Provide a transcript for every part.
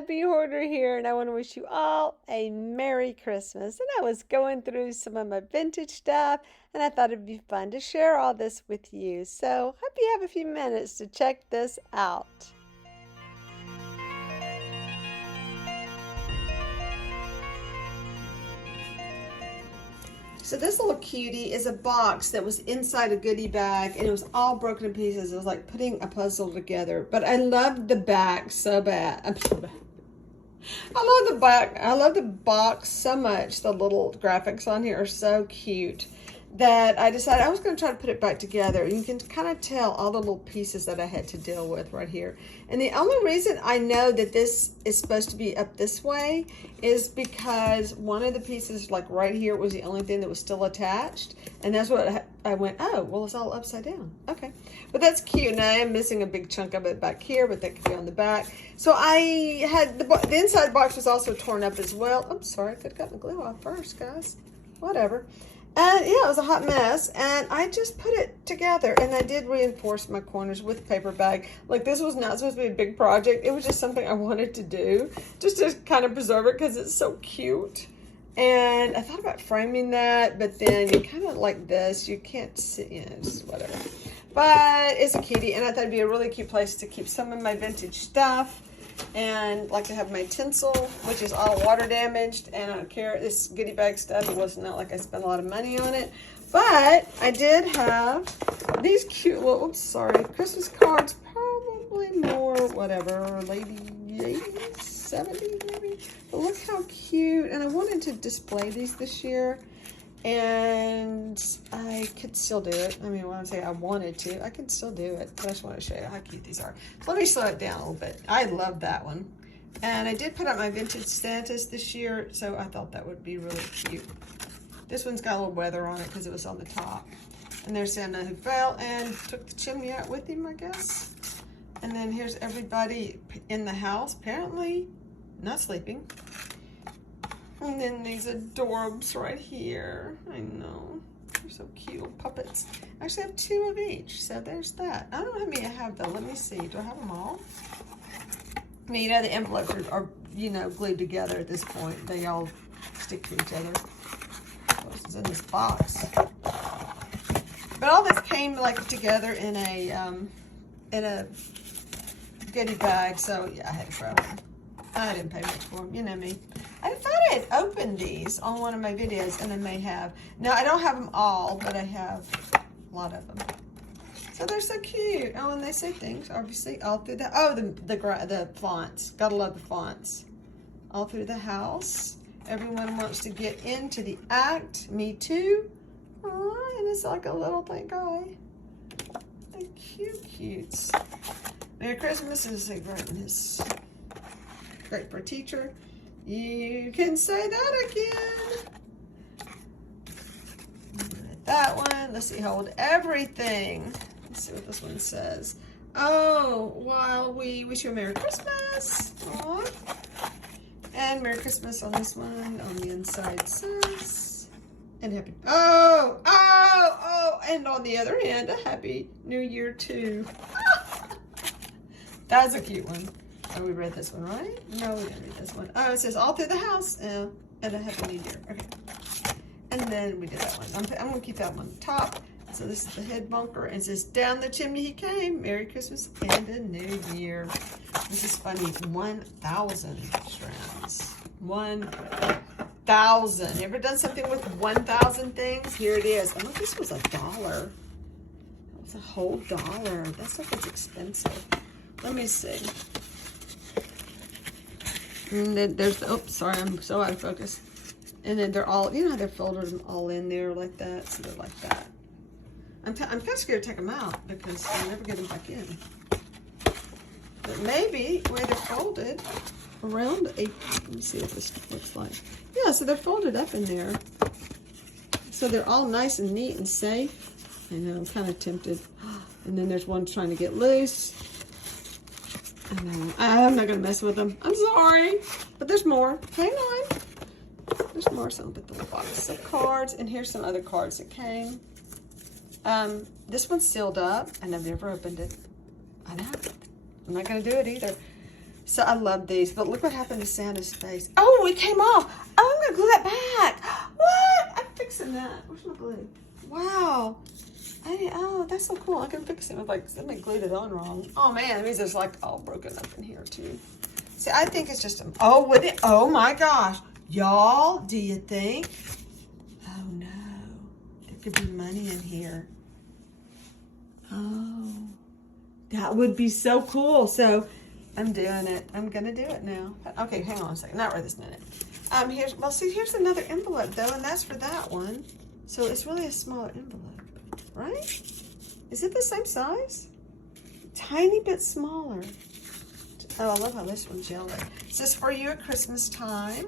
Happy Hoarder here, and I want to wish you all a Merry Christmas. And I was going through some of my vintage stuff, and I thought it'd be fun to share all this with you. So, hope you have a few minutes to check this out. So this little cutie is a box that was inside a goodie bag, and it was all broken to pieces. It was like putting a puzzle together. But I loved the back so bad. I'm so bad. I love the back. I love the box so much. The little graphics on here are so cute that I decided I was going to try to put it back together. You can kind of tell all the little pieces that I had to deal with right here. And the only reason I know that this is supposed to be up this way is because one of the pieces, like right here, was the only thing that was still attached. And that's what I went, oh, well, it's all upside down. Okay. But that's cute. Now I am missing a big chunk of it back here, but that could be on the back. So I had, the inside box was also torn up as well. I'm sorry, I could have gotten the glue off first, guys. Whatever. And yeah, it was a hot mess, and I just put it together, and I did reinforce my corners with a paper bag. Like, this was not supposed to be a big project. It was just something I wanted to do, just to kind of preserve it because it's so cute. And I thought about framing that, but then you kind of like this. You can't see, you know, just whatever. But it's a cutie, and I thought it'd be a really cute place to keep some of my vintage stuff. And like to have my tinsel, which is all water damaged, and I don't care, this goodie bag stuff, it wasn't not like I spent a lot of money on it, but I did have these cute little, oops, sorry, Christmas cards, probably more, whatever, lady 80s, 70s maybe, but look how cute. And I wanted to display these this year, and I could still do it. I mean, when I say I wanted to, I could still do it, but I just want to show you how cute these are. So let me slow it down a little bit. I love that one. And I did put up my vintage Santas this year, so I thought that would be really cute. This one's got a little weather on it because it was on the top. And there's Santa who fell and took the chimney out with him, I guess. And then here's everybody in the house, apparently not sleeping. And then these adorbs right here. I know. They're so cute, little puppets. I actually have two of each, so there's that. I don't know how many I have, though. Let me see. Do I have them all? I mean, you know, the envelopes are you know, glued together at this point. They all stick to each other. What else is in this box? But all this came, like, together in a goodie bag, so, yeah, I had to grab them. I didn't pay much for them, you know me. I thought I had opened these on one of my videos, and I may have. Now, I don't have them all, but I have a lot of them. So they're so cute. Oh, and they say things, obviously, all through the, oh, the fonts. Gotta love the fonts. All through the house. Everyone wants to get into the act. Me too. Oh, and it's like a little thank guy. They're cute. Merry Christmas is a great for a teacher. You can say that again. That one. Let's see, hold everything. Let's see what this one says. Oh, while we wish you a Merry Christmas. Aww. And Merry Christmas on this one. On the inside says, and happy, oh, and on the other hand, a Happy New Year too. That's a cute one. Oh, we read this one, right? No, we didn't read this one. Oh, it says all through the house and a Happy New Year. Okay. And then we did that one. I'm going to keep that one on top. So this is the head bunker. And it says, down the chimney he came. Merry Christmas and a New Year. This is funny. 1,000 strands. 1,000. You ever done something with 1,000 things? Here it is. Oh, this was $1. That was a whole dollar. That stuff is expensive. Let me see. And then there's the, oops, sorry, I'm so out of focus. And then they're all, you know how they're folded them all in there like that? So they're like that. I'm kind of scared to take them out because I'll never get them back in. But maybe the way they're folded around a, let me see what this looks like. Yeah, so they're folded up in there. So they're all nice and neat and safe. I know, I'm kind of tempted. And then there's one trying to get loose. I'm not going to mess with them. I'm sorry. But there's more. Hang on. There's more. So I'll put the little box of cards. And here's some other cards that came. This one's sealed up. And I've never opened it. I know. I'm not going to do it either. So I love these, but look what happened to Santa's face. Oh, it came off. Oh, I'm gonna glue that back. What? I'm fixing that. Where's my glue? Wow. Oh, that's so cool. I can fix it with like, somebody glued it on wrong. Oh man, it means it's like all broken up in here too. See, I think it's just, oh, with it, oh my gosh. Y'all, do you think? Oh no, there could be money in here. Oh, that would be so cool. So I'm doing it. I'm gonna do it now. Okay, hang on a second. Not right this minute. Here's another envelope though, and that's for that one. So it's really a smaller envelope, right? Is it the same size? Tiny bit smaller. Oh, I love how this one's yellow. Is this for you at Christmas time?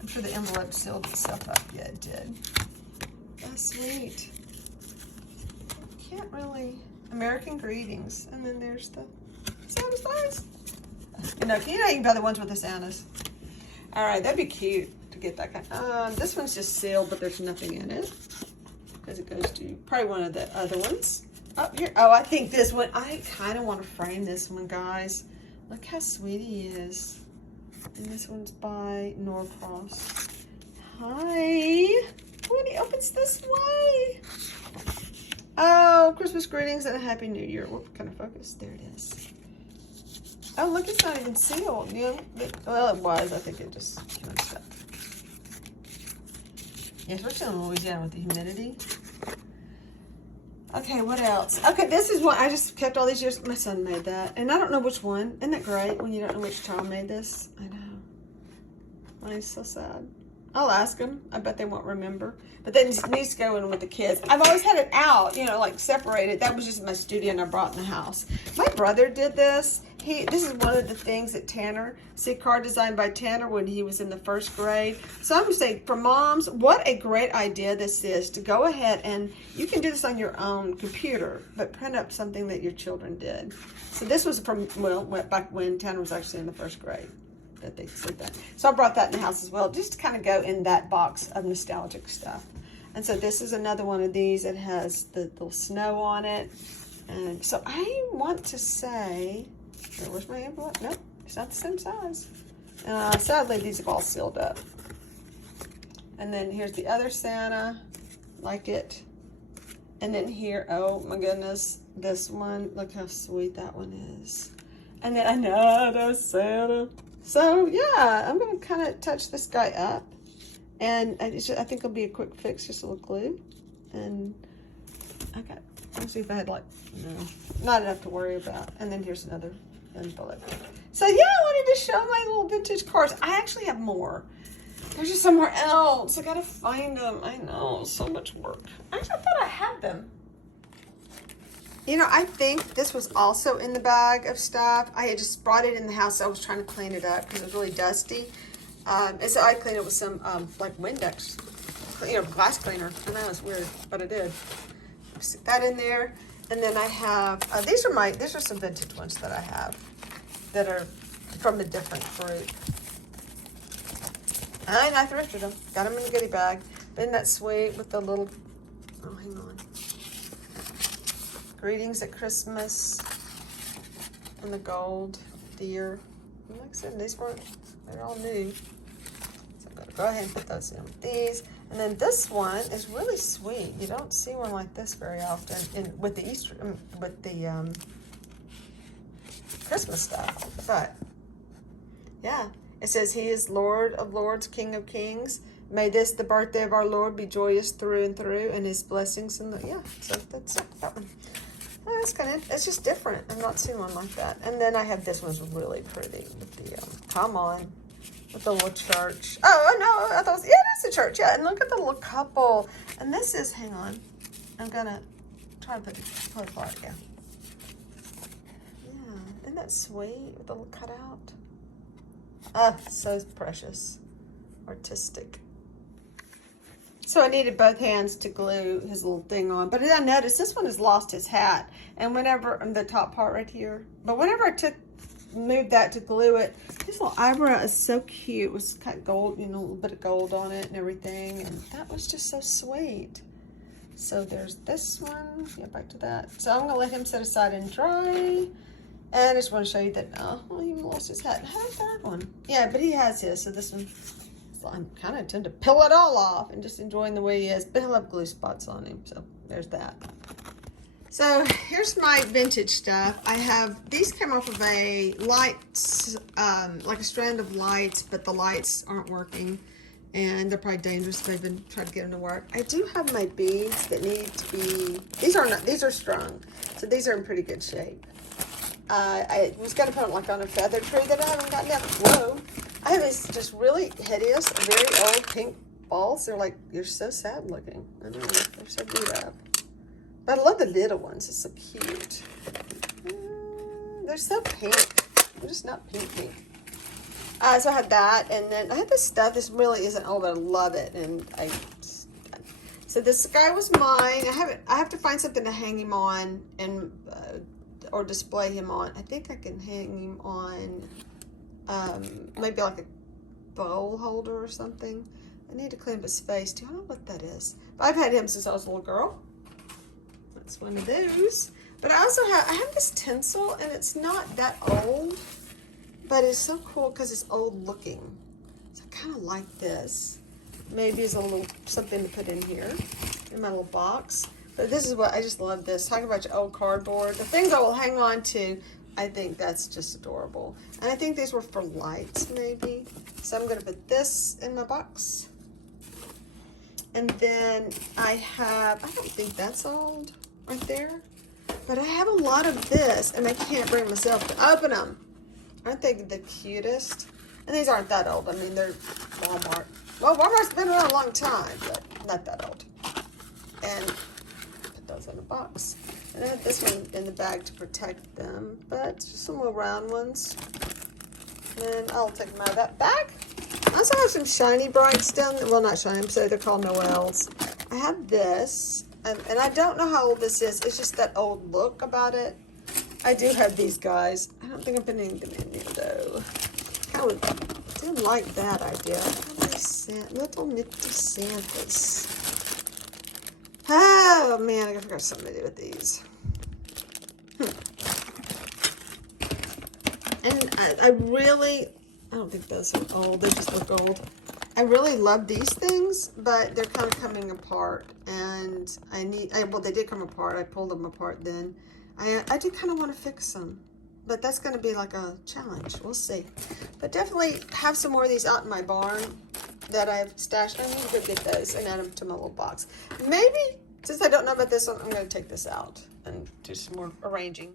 I'm sure the envelope sealed itself up. Yeah, it did. That's sweet. Can't really. American greetings. And then there's the Santa's eyes. You know you can buy the ones with the Santas. All right, that'd be cute to get that kind. This one's just sealed, but there's nothing in it. Because it goes to probably one of the other ones. Oh, here. Oh, I think this one. I kind of want to frame this one, guys. Look how sweet he is. And this one's by Norcross. Hi. When he opens this way. Oh, Christmas greetings and a Happy New Year. What kind of focus? There it is. Oh, look, it's not even sealed. Well, it was. I think it just came unstuck. Yeah, especially in Louisiana with the humidity. Okay, what else? Okay, this is one I just kept all these years. My son made that. And I don't know which one. Isn't that great when you don't know which child made this? I know. Mine's so sad. I'll ask them. I bet they won't remember. But then it needs to go in with the kids. I've always had it out, like separated. That was just my studio and I brought in the house. My brother did this. This is one of the things that Tanner, card designed by Tanner when he was in the 1st grade. So I'm going to say, for moms, what a great idea this is to go ahead and you can do this on your own computer, but print up something that your children did. So this was from, back when Tanner was actually in the 1st grade that they said that. So I brought that in the house as well, just to kind of go in that box of nostalgic stuff. And so this is another one of these that has the little snow on it. And so I want to say, where's my envelope? Nope, it's not the same size. Sadly, these have all sealed up. And then here's the other Santa, like it. And then here, oh my goodness, this one, look how sweet that one is. And then another Santa. So yeah, I'm gonna kind of touch this guy up. And I think it'll be a quick fix, just a little glue. And let's see if I had no, not enough to worry about. And then here's another envelope. So yeah, I wanted to show my little vintage cards. I actually have more. They're just somewhere else. I gotta find them. I know, so much work. Actually, I thought I had them. I think this was also in the bag of stuff. I had just brought it in the house. So I was trying to clean it up because it was really dusty. And so I cleaned it with some like Windex, glass cleaner. I know it's weird, but I did. Stick that in there. And then I have, these are some vintage ones that I have that are from a different group. And I thrifted them. Got them in a goodie bag. Isn't that sweet with the little, oh, hang on. Greetings at Christmas. And the gold deer. And like I said, they're all new. So I'm going to go ahead and put those in with these. And then this one is really sweet. You don't see one like this very often with the Christmas stuff. But yeah, it says he is Lord of Lords, King of Kings. May this, the birthday of our Lord, be joyous through and through, and his blessings. And yeah, so that's that one. Oh, that's kind of, it's just different. I've not seen one like that. And then I have this one's really pretty with the come on. With the little church. Oh, no, I thought, yeah, that's a church. Yeah, and look at the little couple. And this is, hang on. I'm going to try to pull it apart. Yeah. Yeah, isn't that sweet with the little cutout? Oh, so precious. Artistic. So I needed both hands to glue his little thing on. But I noticed this one has lost his hat. And whenever, the top part right here. But whenever I moved that to glue it, his little eyebrow is so cute. It was kind of gold, a little bit of gold on it and everything, and that was just so sweet. So there's this one. Yeah, back to that. So I'm gonna let him set aside and dry, And I just want to show you that, oh, he lost his hat. I had a third one. Yeah, but he has his, so this one, so I'm kind of tempted to peel it all off and just enjoying the way he is. But he'll have glue spots on him, so there's that. So here's my vintage stuff. I have, these came off of a lights, like a strand of lights, but the lights aren't working. And they're probably dangerous if I've been trying to get them to work. I do have my beads that need to be, these are strung. So these are in pretty good shape. I was going to put them like on a feather tree that I haven't gotten down. Whoa. I have these just really hideous, very old pink balls. They're like, you're so sad looking. I know, they're so beat up. But I love the little ones. It's so cute. They're so pink. They're just not pink. So I had that, and then I had this stuff. This really isn't old, but I love it. And so this guy was mine. I have to find something to hang him on and or display him on. I think I can hang him on maybe like a bowl holder or something. I need to clean up his face. Do you know what that is? But I've had him since I was a little girl. That's one of those. But I also have this tinsel, and it's not that old, but it's so cool because it's old looking. So I kind of like this. Maybe it's a little something to put in here in my little box. But this is what, I just love this. Talk about your old cardboard. The things I will hang on to, I think that's just adorable. And I think these were for lights, maybe. So I'm going to put this in my box. And then I don't think that's old right there. But I have a lot of this, and I can't bring myself to open them. Aren't they the cutest? And these aren't that old. I mean, they're Walmart. Well, Walmart's been around a long time, but not that old. And put those in a box. And I have this one in the bag to protect them, but just some little round ones. And I'll take them out of that bag. I also have some shiny brights down there. Well, not shiny, so they're called Noels. I have this, and I don't know how old this is. It's just that old look about it. I do have these guys. I don't think I'm putting them in here, though. I didn't like that idea. Little nifty Santas. Oh, man, I forgot something to do with these. And I don't think those are old. They just look old. I really love these things, but they're kind of coming apart. And well, they did come apart. I pulled them apart then. I do kind of want to fix them. But that's going to be like a challenge. We'll see. But definitely have some more of these out in my barn that I've stashed. I need to go get those and add them to my little box. Maybe, since I don't know about this one, I'm going to take this out and do some more arranging.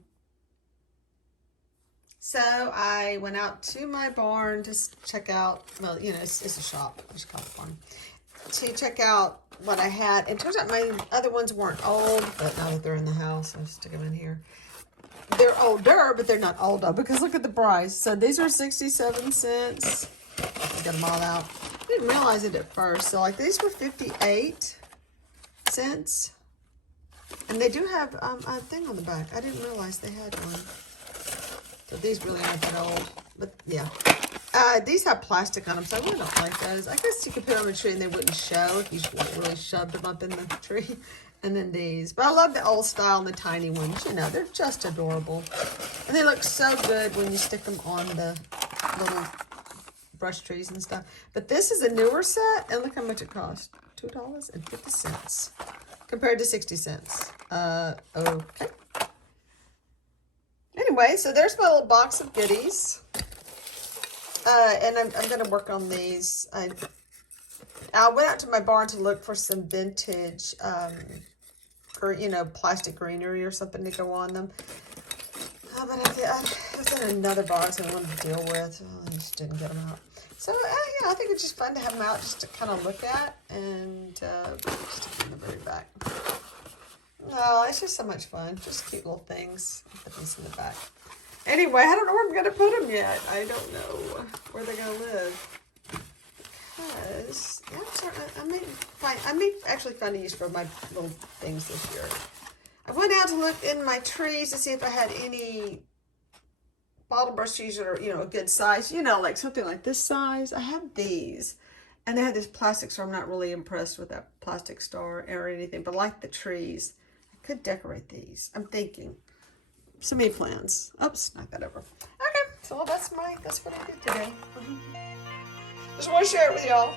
So I went out to my barn to check out, well, you know, it's a shop. I just call it a barn. To check out what I had. It turns out my other ones weren't old, but now that they're in the house, I'll stick them in here. They're older, but they're not older because look at the price. So these are 67 cents. Got them all out. I didn't realize it at first. So like these were 58 cents. And they do have a thing on the back. I didn't realize they had one. So these really aren't that old. But yeah. These have plastic on them, so I really don't like those. I guess you could put them on a tree and they wouldn't show if you like really shoved them up in the tree. And then these. But I love the old style and the tiny ones. You know, they're just adorable. And they look so good when you stick them on the little brush trees and stuff. But this is a newer set, and look how much it cost. $2.50 compared to 60 cents. Okay. Anyway, so there's my little box of goodies. And I'm going to work on these. I went out to my barn to look for some vintage, or, you know, plastic greenery or something to go on them. But I was in another box I wanted to deal with. I just didn't get them out. So, yeah, I think it's just fun to have them out just to kind of look at and stick in the very back. No, it's just so much fun. Just cute little things. Put these in the back. Anyway, I don't know where I'm going to put them yet. I don't know where they're going to live. Because I may actually find a use for my little things this year. I went out to look in my trees to see if I had any bottle brush trees that are, you know, a good size. You know, like something like this size. I have these. And they have this plastic, so I'm not really impressed with that plastic star or anything. But I like the trees. I could decorate these. I'm thinking. so many plans. Oops, knock that over. Okay, so that's what I did today. Just want to share it with y'all.